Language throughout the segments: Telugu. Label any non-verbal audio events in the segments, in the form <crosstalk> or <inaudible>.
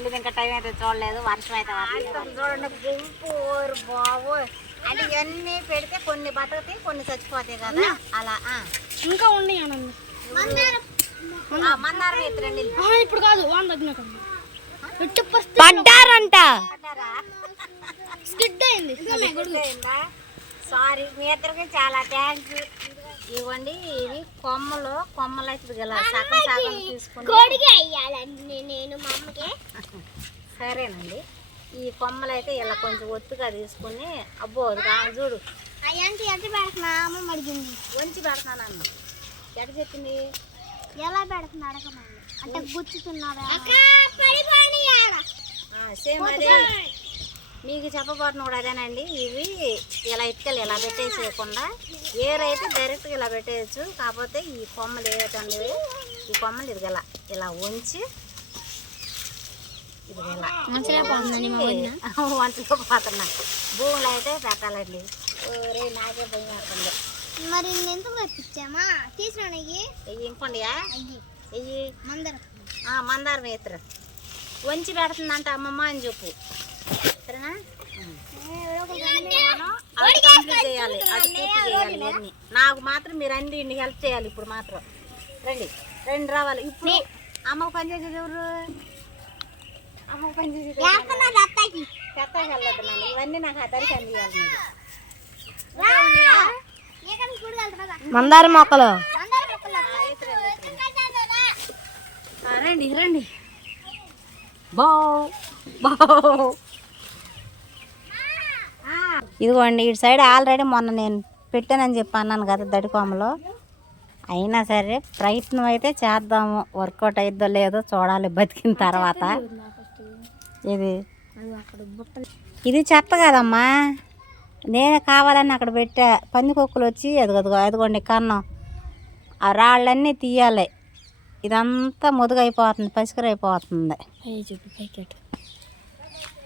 తెలియదు ఇంకా టైం అయితే చూడలేదు వర్షం అయితే. చూడండి గుంపు ఓరు బావు అంటే ఇవన్నీ పెడితే కొన్ని బతుకుతాయి కొన్ని చచ్చిపోతాయి కదా. అలా ఆ. ఇంకా ఆ, మందారం ఎత్తురండి ఇప్పుడు కాదు పడ్డారంట? స్కిడ్ అయిందా? సారీ మీ ఇద్దరికి చాలా థ్యాంక్స్ ఇవ్వండి. ఇవి కొమ్మలు కొమ్మలు అయితే గల సగం సగం తీసుకుని నేను మా అమ్మకి. <laughs> సరేనండి. ఈ కొమ్మలు అయితే ఇలా కొంచెం ఒత్తుగా తీసుకుని అబ్బో చూడు. అయ్యాంటి ఎంత పెడుతున్నా? అమ్మ అడిగింది వంచి పెడతానన్న ఎక్కడ చెప్పింది? ఎలా పెడుతున్నా? అడగమండి అంటే గుచ్చుతున్నారా సేమ్ అదే. మీకు చెప్పబోతున్న కూడా అదేనండి ఇవి ఇలా ఇటుకలు ఇలా పెట్టేసేయకుండా ఏరైతే డైరెక్ట్గా ఇలా పెట్టేయచ్చు. కాకపోతే ఈ కొమ్మలు ఏటండి ఈ కొమ్మలు ఇది ఇలా ఉంచి <laughs> వంటలో పోతున్నా. భూములు అయితే పెట్టాలండి. ఓరే నాకే భయం అవుతుంది మరి ఎందుకు తెప్పించామా? తీసుకురానికి వెయ్యి ఇంకొండియా? మందరం. ఆ, మందారం ఎత్తురు వంచి పెడుతుందంట అమ్మమ్మ అని చెప్పు సరేనా మనం అది కంప్లీట్ చేయాలి అది పూర్తి చేయాలి ఇవన్నీ నాకు మాత్రం మీరు అన్ని హెల్ప్ చేయాలి ఇప్పుడు మాత్రం రండి రండి రావాలి ఇప్పుడు అమ్మకు పని చేసేది ఎవరు అమ్మకు పని చేసేది చెత్త వెళ్ళదు నాన్న ఇవన్నీ నాకు అద్దరికి అందియాలి మీరు మందార మొక్కలు. రండి రండి. బావ్ బౌ. ఇదిగోండి ఇటు సైడ్ ఆల్రెడీ మొన్న నేను పెట్టానని చెప్పి అన్నాను కదా దడికొమ్మలో అయినా సరే ప్రయత్నం అయితే చేద్దాము. వర్కౌట్ అయిద్దో లేదో చూడాలి బతికిన తర్వాత. ఇది ఇది చెత్త కదమ్మా. నేను కావాలని అక్కడ పెట్టా. పందికొక్కులు వచ్చి అదిగో అదిగోండి కన్నం. ఆ రాళ్ళన్నీ తీయాలి. ఇదంతా ముదుగైపోతుంది పసికరైపోతుంది.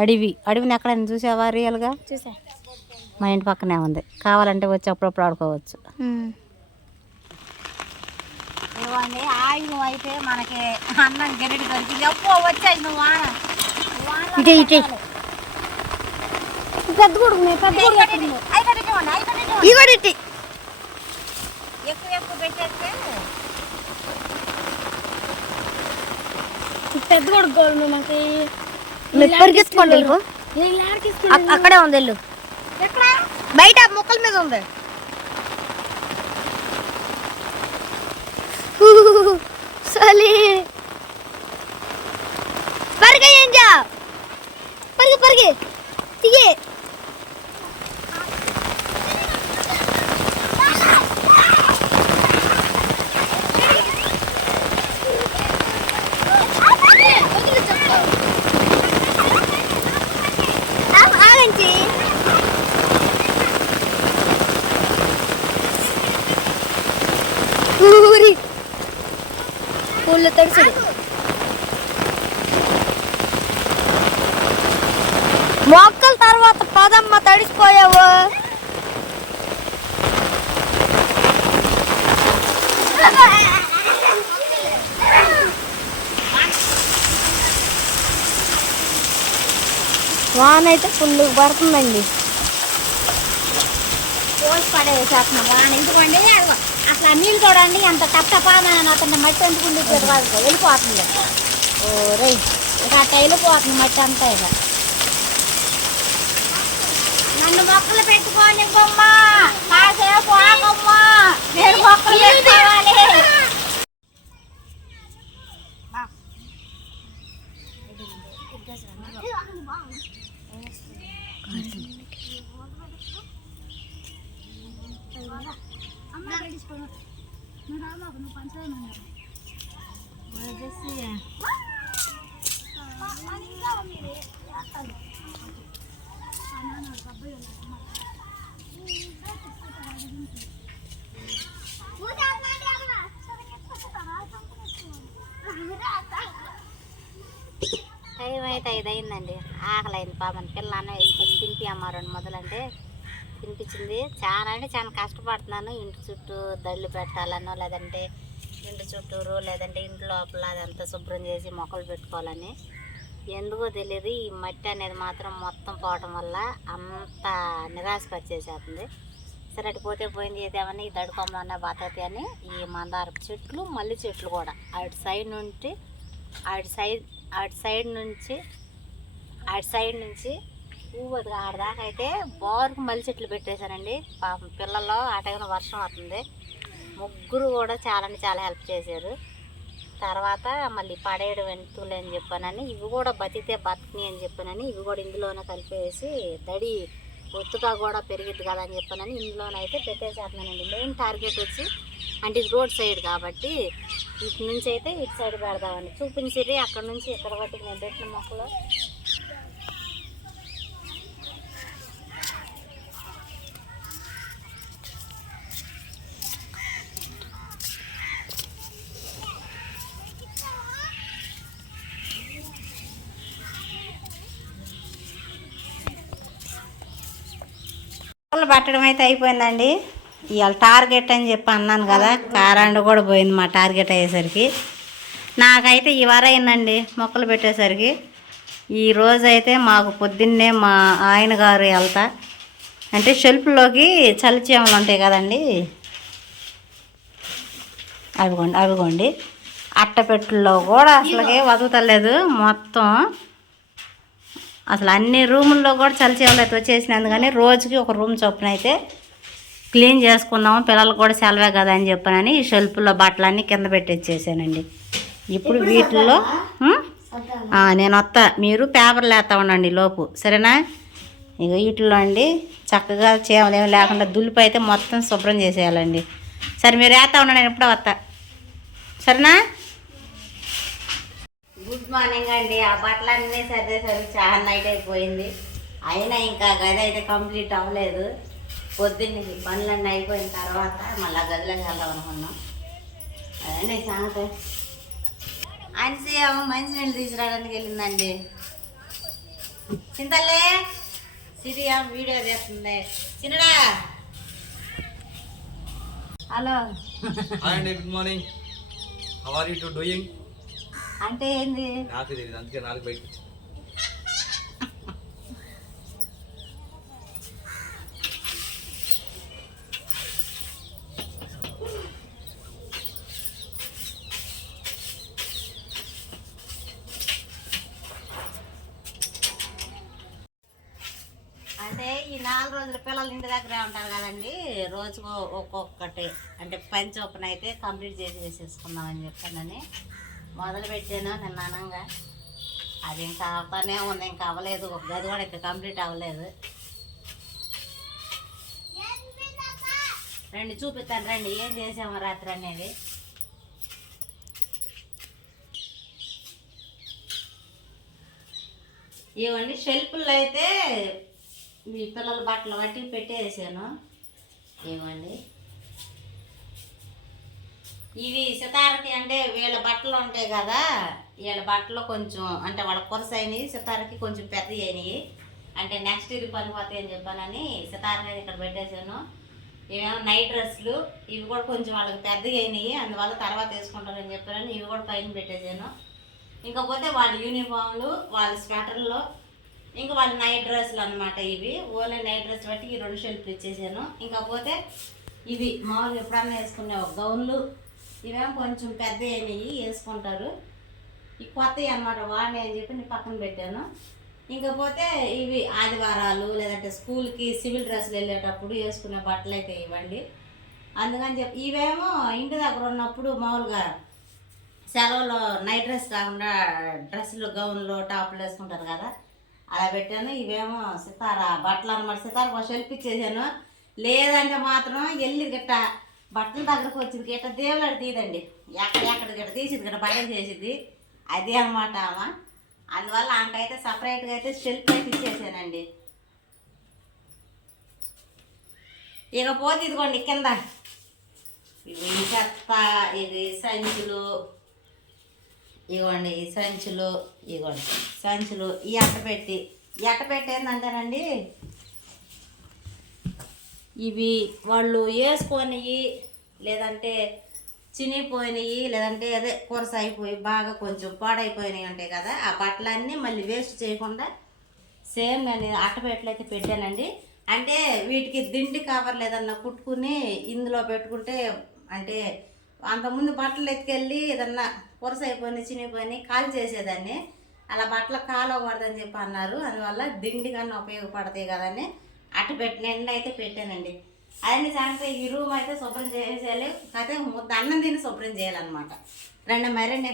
అడవి అడవిని ఎక్కడైనా చూసావా రియల్గా చూసా. మా ఇంటి పక్కనే ఉంది. కావాలంటే వచ్చి అప్పుడప్పుడు ఆడుకోవచ్చు. ఇవ్వండి ఆయుధం అయితే మనకి అన్నం గెరడి దొరికింది. ఎప్పుడో వచ్చాయి నువ్వు వాన ఇటే ఇటే పెద్ద కొడుకు పెద్ద ఇగోటి ఇట్టి ఎక్కువ ఎక్కువ పెట్టేస్తే. పెద్ద కొడుకు కావాలి మాకు మీరు పరిగెత్తుకోండి వెళ్ళిపో. నేను ఆడికి అక్- అక్కడే ఉంది వెళ్ళు. బయట మొక్కల మీద ఉంది. సలి. పరిగె పరిగి పరిగి పరిగె. తిగే ఆగండి ఊరి పూలు తడిసిడు మొక్కల తర్వాత పదమ్మ తడిసిపోయావు. వానైతే ఫుల్ పడుతుందండి. పోసి పడేసేస్తున్నాం వాన ఎందుకండి అదిగో అసలు నీళ్ళు చూడండి ఎంత టప్ టపాన అతన్ని మట్టి ఎందుకుంది వెళ్ళిపోతుంది ఓ రై ఇక అట్ట వెళ్ళిపోతుంది మట్టి అంతా ఇక. నన్ను మొక్కలు పెట్టుకోని బొమ్మ. కాసేపు ఆగమ్మా. నేను మొక్కలు పెట్టుకోవాలి. టైం అయితే ఐదు అయిందండి. ఆకలి అయింది పాపని పిల్ల అన్నం అమ్మ రెండు మొదలంటే. తినిపించింది చాలా అంటే చాలా కష్టపడుతున్నాను. ఇంటి చుట్టూ దళ్ళు పెట్టాలనో లేదంటే ఇంటి చుట్టూరు లేదంటే ఇంటి లోపల అదంతా శుభ్రం చేసి మొక్కలు పెట్టుకోవాలని. ఎందుకో తెలియదు ఈ మట్టి అనేది మాత్రం మొత్తం పోవటం వల్ల అంత నిరాశపరిచేసేస్తుంది సరే అటు పోతే పోయింది ఏదేమని ఈ దడుకొమ్మన్న బతతి అని ఈ మందార చెట్లు మల్లి చెట్లు కూడా. అటు సైడ్ నుండి అటు సైడ్ అటు సైడ్ నుంచి అటు సైడ్ నుంచి పువ్వు ఆడదాకా అయితే బోరుకు మల్లి చెట్లు పెట్టేశానండి. పాపం పిల్లల్లో అటగిన వర్షం అవుతుంది ముగ్గురు కూడా చాలా అంటే చాలా హెల్ప్ చేశారు. తర్వాత మళ్ళీ పడేయడం వెంతులే అని చెప్పానని ఇవి కూడా బతికితే బతికినాయి అని చెప్పానని ఇవి కూడా ఇందులోనే కలిపేసి దడి ఒత్తుగా కూడా పెరిగిద్ది కదా అని చెప్పానని ఇందులోనైతే పెట్టేసేస్తున్నానండి. మెయిన్ టార్గెట్ వచ్చి అంటే ఇది రోడ్ సైడ్ కాబట్టి ఇటు నుంచి అయితే ఇటు సైడ్ పెడదామని చూపించేది అక్కడ నుంచి ఇక్కడ బట్టి నేను పెట్టిన మొక్కలు. మొక్కలు పట్టడం అయితే అయిపోయిందండి. ఇవాళ టార్గెట్ అని చెప్పి అన్నాను కదా కారాండ కూడా పోయింది మా టార్గెట్ అయ్యేసరికి. నాకైతే ఈ వారం అయిందండి మొక్కలు పెట్టేసరికి. ఈ రోజు అయితే మాకు పొద్దున్నే మా ఆయన గారు వెళ్తా. అంటే షెల్ఫ్లోకి చలిచేమలు ఉంటాయి కదండి. అవిగోండి అవిగోండి. అట్టపెట్టుల్లో కూడా అసలుకే వదులుతలేదు మొత్తం. అసలు అన్ని రూముల్లో కూడా చలిచేవలు అయితే వచ్చేసినందు కానీ రోజుకి ఒక రూమ్ చొప్పున అయితే క్లీన్ చేసుకుందాము. పిల్లలకు కూడా సెలవే కదా అని చెప్పానని ఈ షెల్ఫ్లో బట్టలన్నీ కింద పెట్టేసేసానండి ఇప్పుడు వీటిల్లో నేను వస్తా. మీరు పేపర్లు వేస్తా ఉండండి లోపు. సరేనా? ఇక వీటిలో అండి చక్కగా చేమలు ఏమి లేకుండా దులిపి అయితే మొత్తం శుభ్రం చేసేయాలండి. సరే మీరు వేస్తా ఉండండి నేను ఎప్పుడో వస్తా. సరేనా? గుడ్ మార్నింగ్ అండి. ఆ బట్టలన్నీ సర్దేసరికి చాలా నైట్ అయిపోయింది. అయినా ఇంకా గది అయితే కంప్లీట్ అవ్వలేదు. పొద్దున్న పనులన్నీ అయిపోయిన తర్వాత మళ్ళీ గదిలోకి వెళ్దాం అనుకున్నాం. అదండి సంగతి? అనిసి ఏమో మంచినీళ్ళు తీసుకురావడానికి వెళ్ళిందండి. చింతలే సిరి ఏమో వీడియో చేస్తుంది చిన్నడా! హలో. హాయ్ అండి good morning how are you to doing అంటే ఏంది? నాకు తెలియదు అందుకే నాలుగు వచ్చి అంటే ఈ నాలుగు రోజుల పిల్లలు ఇంటి దగ్గరే ఉంటారు కదండి రోజుకు ఒక్కొక్కటి. అంటే పని చొప్పున అయితే కంప్లీట్ చేసి వేసేసుకుందామని చెప్పానని. మొదలుపెట్టాను నిన్న అది ఇంకా అవుతానే ఉంది ఇంకా అవ్వలేదు. ఒక గది కూడా ఇంకా కంప్లీట్ అవ్వలేదు. రండి చూపిస్తాను రండి. ఏం చేసాము రాత్రి అనేది? ఇవన్నీ షెల్ఫ్లు అయితే మీ పిల్లల బట్టలు బట్టి పెట్టేసాను ఇవ్వండి. ఇవి సితారకి అంటే వీళ్ళ బట్టలు ఉంటాయి కదా వీళ్ళ బట్టలు కొంచెం అంటే వాళ్ళ కొరస అయినాయి సితారకి కొంచెం పెద్ద అయినాయి అంటే నెక్స్ట్ ఇయర్ పనిపోతాయి అని చెప్పానని సితారని ఇక్కడ పెట్టేశాను. ఇవేమో నైట్ డ్రెస్సులు ఇవి కూడా కొంచెం వాళ్ళకి పెద్దగా అయినాయి అందువల్ల తర్వాత వేసుకుంటారని చెప్పారని ఇవి కూడా పైన పెట్టేశాను. ఇంకపోతే వాళ్ళ యూనిఫామ్లు వాళ్ళ స్వెటర్లు ఇంకా వాళ్ళ నైట్ డ్రెస్సులు అనమాట ఇవి. ఓన్లీ నైట్ డ్రెస్ బట్టి ఈ రెండు షెల్ఫ్లు ఇచ్చేసాను ఇంకపోతే ఇవి మామూలుగా ఎప్పుడన్నా వేసుకునే ఒక గౌన్లు ఇవేమో కొంచెం పెద్ద అయినవి వేసుకుంటారు. ఈ కొత్తవి అనమాట వాడినాయి అని చెప్పి నేను పక్కన పెట్టాను. ఇంకపోతే ఇవి ఆదివారాలు లేదంటే స్కూల్కి సివిల్ డ్రెస్సులు వెళ్ళేటప్పుడు వేసుకునే బట్టలు అయితే ఇవ్వండి. అందుకని చెప్పి ఇవేమో ఇంటి దగ్గర ఉన్నప్పుడు మామూలుగా సెలవులో నైట్ డ్రెస్ కాకుండా డ్రెస్సులు గౌన్లు టాప్లు వేసుకుంటారు కదా అలా పెట్టాను. ఇవేమో సితార బట్టలు అనమాట సితార ఒక షెల్ఫ్ ఇచ్చేసాను. లేదంటే మాత్రం వెళ్ళి గిట్ట బట్టలు దగ్గరకు వచ్చింది గిట్ట దేవులాడు తీదండి. ఎక్కడ ఎక్కడ గిట్ట తీసింది గిట్ట బయట చేసింది. అదే అనమాట ఆమె. అందువల్ల ఆమెకైతే సపరేట్గా అయితే షెల్ఫ్ అయితే ఇచ్చేసానండి. ఇకపోతే ఇదిగోండి కింద. ఇవి చెత్త ఇది సంచులు. ఇగోండి ఈ సంచులు ఇగోండి సంచులు ఈ అట్టపెట్టి ఈ అట్టపెట్టి ఏంటంటారండి ఇవి వాళ్ళు వేసుకొని లేదంటే చినిగిపోయినాయి లేదంటే అదే కొరస అయిపోయి బాగా కొంచెం పాడైపోయినాయి ఉంటాయి కదా ఆ బట్టలన్నీ మళ్ళీ వేస్ట్ చేయకుండా సేమ్ నేను అట్టపెట్టలు అయితే పెట్టానండి. అంటే వీటికి దిండి కవర్ లేదన్నా కుట్టుకుని ఇందులో పెట్టుకుంటే అంటే అంతకుముందు బట్టలు ఎత్తుకెళ్ళి ఏదన్నా కొరస అయిపోయినాయి చినిగిపోయినాయి కాల్ చేసేదాన్ని. అలా బట్టలు కాలవకూడదని చెప్పి అన్నారు. అందువల్ల దిండి కన్నా ఉపయోగపడతాయి కదని అట్ట పెట్టిన అయితే పెట్టానండి. అదే సాయంత్రం ఈ రూమ్ అయితే శుభ్రం చేసేయాలి. అయితే ముద్ద అన్నం తిని శుభ్రం చేయాలన్నమాట. రెండు మరండి